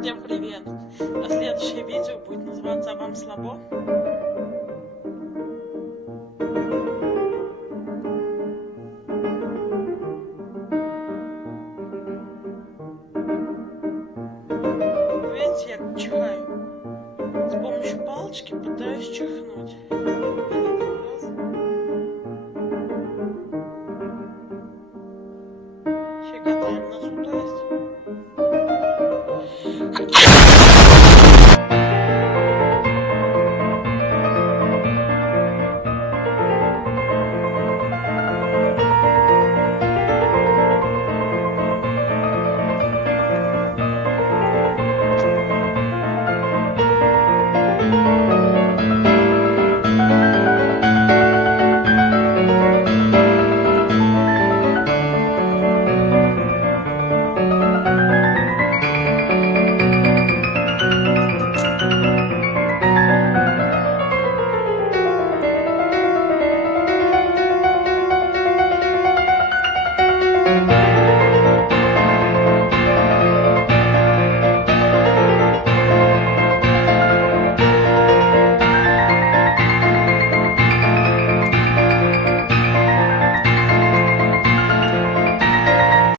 Всем привет! А следующее видео будет называться «А вам слабо?». Видите, я чихаю. С помощью палочки пытаюсь чихнуть.